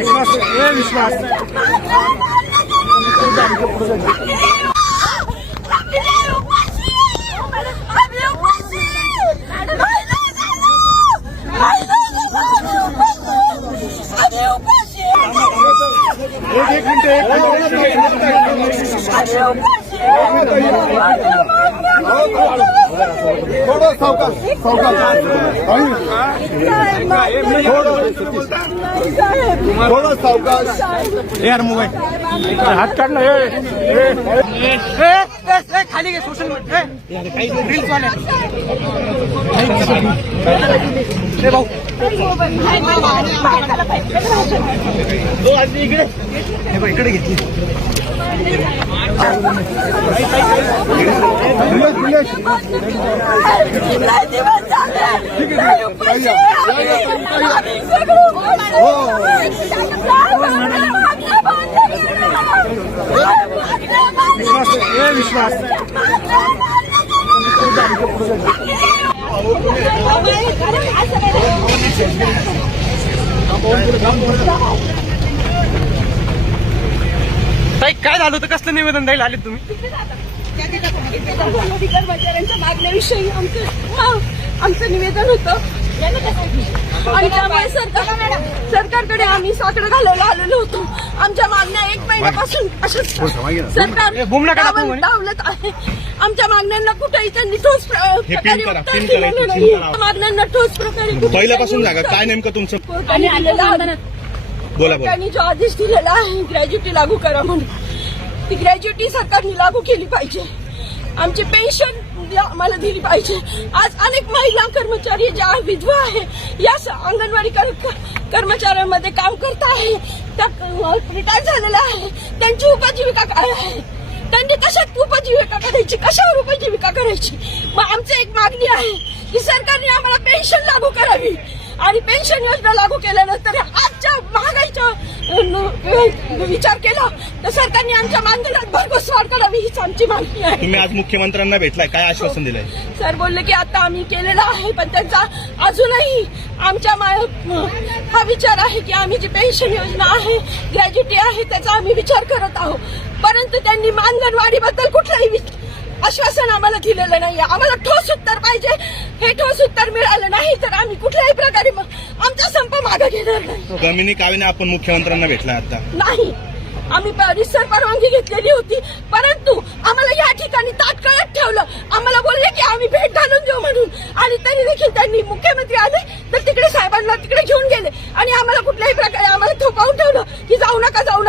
विश्वास ए विश्वास एक एक मिनिट एक मिनिट, एक मिनिट थोडं सावकाश. सावकाश थोडं सावकाश यार मोबाईल. हात काढला खाली घे सोशल रील्स वाले ए भाऊ दो आदमी इकडे हे बघ इकडे घेतली विश्वास ए विश्वास ताई काय झालं होतं? कसलं निवेदन द्यायला आले तुम्ही? कर्मचाऱ्यांच्या मागण्याविषयी आमचं आमचं निवेदन होतं आणि त्यामुळे सरकार सरकारकडे आम्ही साकडं घालायला आलेलो होतो. आमच्या मागण्या एक महिन्यापासून अशाच सरकार. डावलत आहे. आमच्या मागण्यांना कुठेही त्यांनी ठोस प्रकारे उत्तर दिलेलं नाही. मागण्यांना ठोस प्रकारे पहिल्यापासून जागा. काय नेमकं तुमचं? बोला त्यांनी जो आदेश दिलेला आहे ग्रॅज्युटी लागू करा म्हणून. ती ग्रॅज्युटी सरकारने लागू केली पाहिजे. आमची पेन्शन आम्हाला दिली पाहिजे. आज अनेक महिला कर्मचारी ज्या विधवा आहे या अंगणवाडी कर्मचाऱ्यांमध्ये काम करत आहे. त्या रिटायर झालेल्या आहे. त्यांची उपजीविका काय आहे? त्यांनी कशात उपजीविका करायची? कशावर उपजीविका करायची? मग आमची एक मागणी आहे की सरकारने आम्हाला पेन्शन लागू करावी. आणि पेन्शन योजना लागू केल्यानंतर आजच्या विचार केला. तर सरकारने आमच्या मानधनात भरघोस वाढ करावी हीच आमची मागणी आहे. तुम्ही आज मुख्यमंत्र्यांना भेटलाय काय आश्वासन दिलंय? सर बोलले की आता आम्ही केलेला आहे पण त्यांचा अजूनही आमच्या हा विचार आहे की आम्ही जी पेन्शन योजना आहे ग्रॅज्युटी आहे त्याचा आम्ही विचार करत आहोत. परंतु त्यांनी मानधन वाढीबद्दल कुठलाही आश्वासन आम्हाला दिलेलं नाही आम्हाला ठोस उत्तर पाहिजे हे ठोस उत्तर मिळालं नाही तर आम्ही कुठल्याही प्रकारे मग आमचा संप मागे घेणार नाही गमिनी कावेने आपण मुख्यमंत्र्यांना भेटला आता. नाही. आम्ही परिसर परवानगी घेतलेली होती. परंतु आम्हाला या ठिकाणी तात्काळात ठेवलं. आम्हाला बोलले की आम्ही भेट घालून देऊ म्हणून. आणि तरी देखील त्यांनी मुख्यमंत्री